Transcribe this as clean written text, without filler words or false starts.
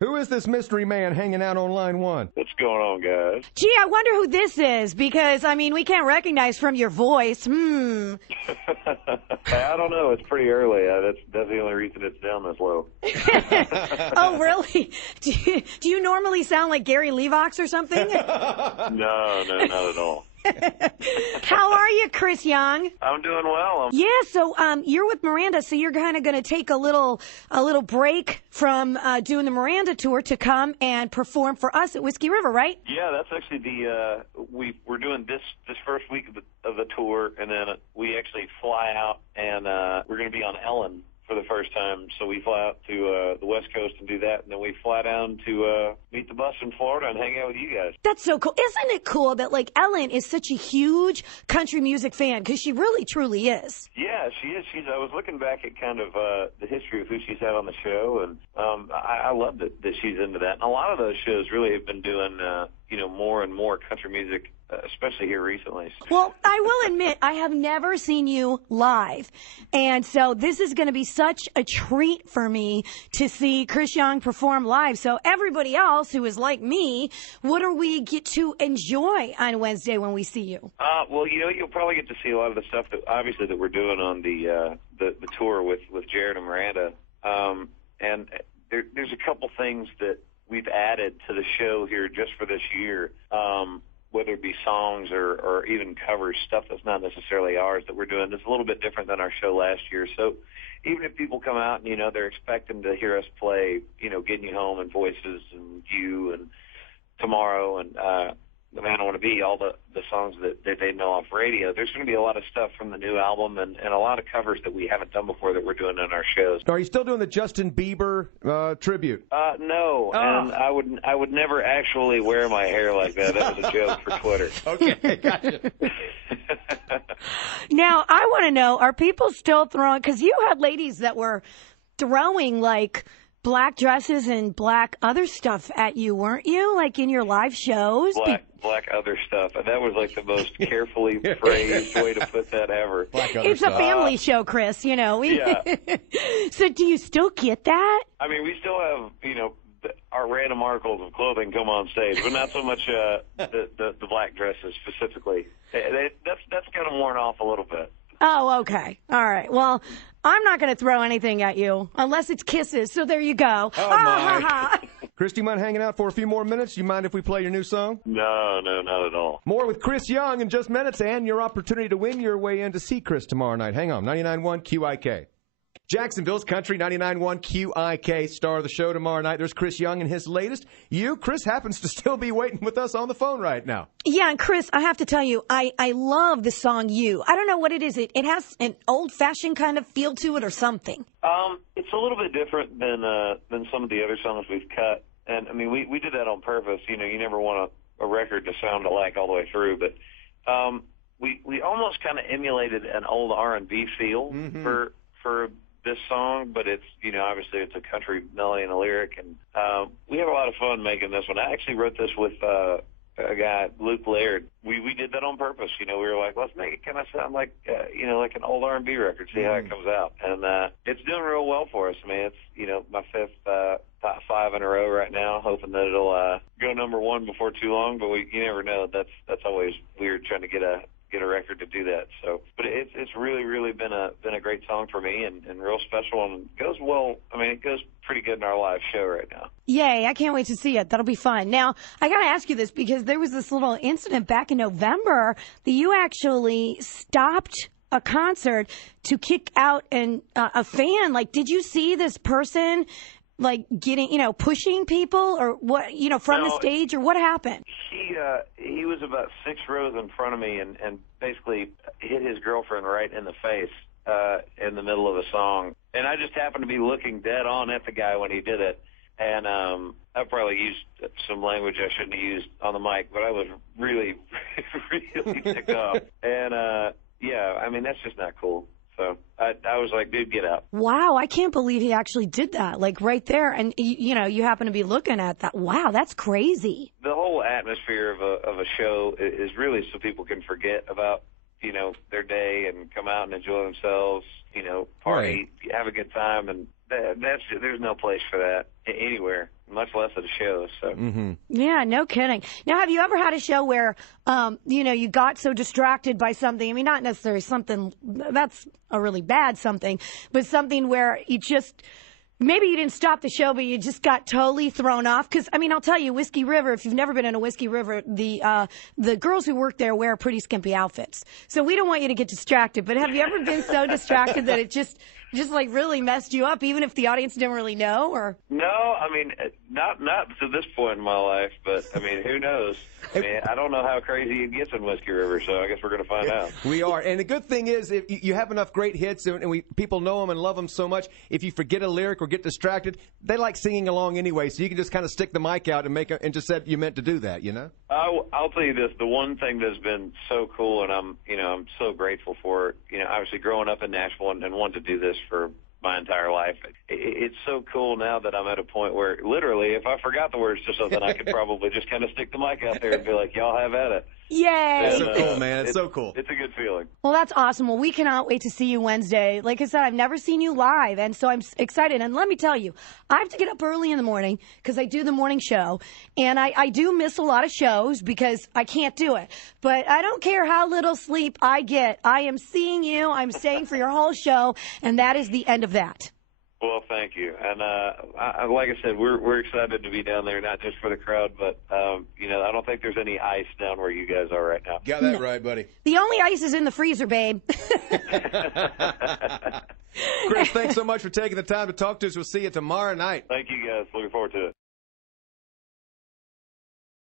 Who is this mystery man hanging out on line one? What's going on, guys? Gee, I wonder who this is because, I mean, we can't recognize from your voice. I don't know. It's pretty early. That's the only reason it's down this low. Oh, really? Do you normally sound like Gary Levox or something? No, not at all. How are you, Chris Young? I'm doing well. Yeah, so you're with Miranda, so you're kind of going to take a little break from doing the Miranda tour to come and perform for us at Whiskey River, right? Yeah, that's actually we're doing this first week of the tour, and then we actually fly out, and we're going to be on Ellen for the first time. So we fly out to the West Coast and do that, and then we fly down to meet the bus in Florida and hang out with you guys. That's so cool. Isn't it cool that, like, Ellen is such a huge country music fan? Because she really, truly is. Yeah, she is. I was looking back at kind of the history of who she's had on the show, and I love that she's into that. And a lot of those shows really have been doing, more and more country music, especially here recently. Well, I will admit, I have never seen you live. And so this is going to be such a treat for me to see Chris Young perform live. So everybody else who is like me, what do we get to enjoy on Wednesday when we see you? Well, you'll probably get to see a lot of the stuff that we're doing on the tour with Jared and Miranda. And there's a couple things that we've added to the show here just for this year, whether it be songs or even covers, stuff that's not necessarily ours that we're doing. It's a little bit different than our show last year. So even if people come out and, they're expecting to hear us play, Getting You Home and Voices and You and Tomorrow and The Man I Want to Be, all the songs that they know off radio, there's going to be a lot of stuff from the new album and a lot of covers that we haven't done before that we're doing on our shows. Are you still doing the Justin Bieber tribute? No, and I would never actually wear my hair like that. That was a joke for Twitter. Okay, gotcha. Now, I want to know, are people still throwing, because you had ladies that were throwing, like, black dresses and black other stuff at you, weren't you? Like in your live shows? Black other stuff. And that was like the most carefully phrased way to put that ever. It's a family show, Chris, Yeah. So do you still get that? I mean, we still have, our random articles of clothing come on stage, but not so much the black dresses specifically. That's kind of worn off a little bit. Oh, okay. All right. Well, I'm not going to throw anything at you unless it's kisses. So there you go. Oh, my. Chris, do you mind hanging out for a few more minutes? You mind if we play your new song? No, not at all. More with Chris Young in just minutes and your opportunity to win your way in to see Chris tomorrow night. Hang on. 99.1 QIK. Jacksonville's Country 99.1 QIK, star of the show tomorrow night. There's Chris Young and his latest. Chris happens to still be waiting with us on the phone right now. Yeah, and Chris, I have to tell you, I love the song You. I don't know what it is. It has an old-fashioned kind of feel to it or something. It's a little bit different than some of the other songs we've cut. And, I mean, we did that on purpose. You never want a record to sound alike all the way through. But we almost kind of emulated an old R&B feel for this song, but it's, obviously it's a country melody and a lyric, and we have a lot of fun making this one. I actually wrote this with a guy, Luke Laird. We did that on purpose. We were like, let's make it kind of sound like, like an old R&B record, see how it comes out. And it's doing real well for us. I mean, it's, my fifth top 5 in a row right now, hoping that it'll go number 1 before too long, but you never know. That's always weird trying to get a record to do that. So, but it's really been a great song for me and real special, and goes well. I mean, it goes pretty good in our live show right now. Yay, I can't wait to see it. That'll be fun. Now, I got to ask you this because there was this little incident back in November that you actually stopped a concert to kick out a fan. Like, did you see this person like getting, pushing people or what, from the stage, or what happened? He was about 6 rows in front of me and basically hit his girlfriend right in the face in the middle of a song. And I just happened to be looking dead on at the guy when he did it. And I probably used some language I shouldn't have used on the mic, but I was really, really ticked off. And, I mean, that's just not cool. So I was like, dude, get out. Wow, I can't believe he actually did that, like right there. And, you happen to be looking at that. Wow, that's crazy. The whole atmosphere of a show is really so people can forget about, their day and come out and enjoy themselves, party, have a good time. And there's no place for that anywhere, much much less at a show. So. Mm-hmm. Yeah, no kidding. Now, have you ever had a show where, you got so distracted by something? I mean, not necessarily something that's a really bad something, but something where you just. Maybe you didn't stop the show, but you just got totally thrown off. Because, I mean, I'll tell you, Whiskey River, if you've never been in a Whiskey River, the girls who work there wear pretty skimpy outfits. So we don't want you to get distracted. But have you ever been so distracted that it just like really messed you up, even if the audience didn't really know? Or no, I mean, not to this point in my life, but I mean, who knows? I mean, I don't know how crazy it gets in Whiskey River, so I guess we're going to find out. We are, and the good thing is, if you have enough great hits, and people know them and love them so much, if you forget a lyric or get distracted, they like singing along anyway. So you can just kind of stick the mic out and just said you meant to do that, you know. I'll tell you this: the one thing that's been so cool, and I'm so grateful for it. Obviously growing up in Nashville and wanting to do this for my entire life. It's so cool now that I'm at a point where literally if I forgot the words to something, I could probably just kind of stick the mic out there and be like, y'all have at it. Yay! It's so cool, man. It's so cool. It's a good feeling. Well, that's awesome. Well, we cannot wait to see you Wednesday. Like I said, I've never seen you live, and so I'm excited. And let me tell you, I have to get up early in the morning because I do the morning show, and I do miss a lot of shows because I can't do it. But I don't care how little sleep I get. I am seeing you. I'm staying for your whole show, and that is the end of that. Well, thank you. And like I said, we're excited to be down there, not just for the crowd, but, I don't think there's any ice down where you guys are right now. Got that right, buddy. The only ice is in the freezer, babe. Chris, thanks so much for taking the time to talk to us. We'll see you tomorrow night. Thank you, guys. Looking forward to it.